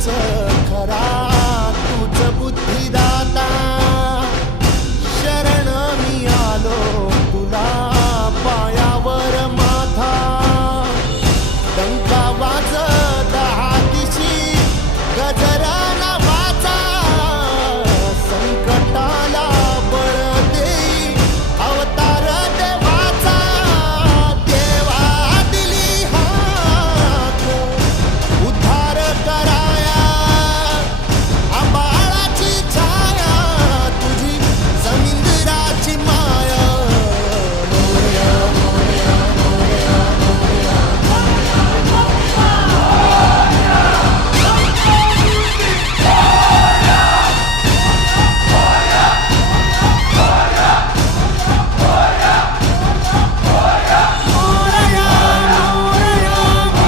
time.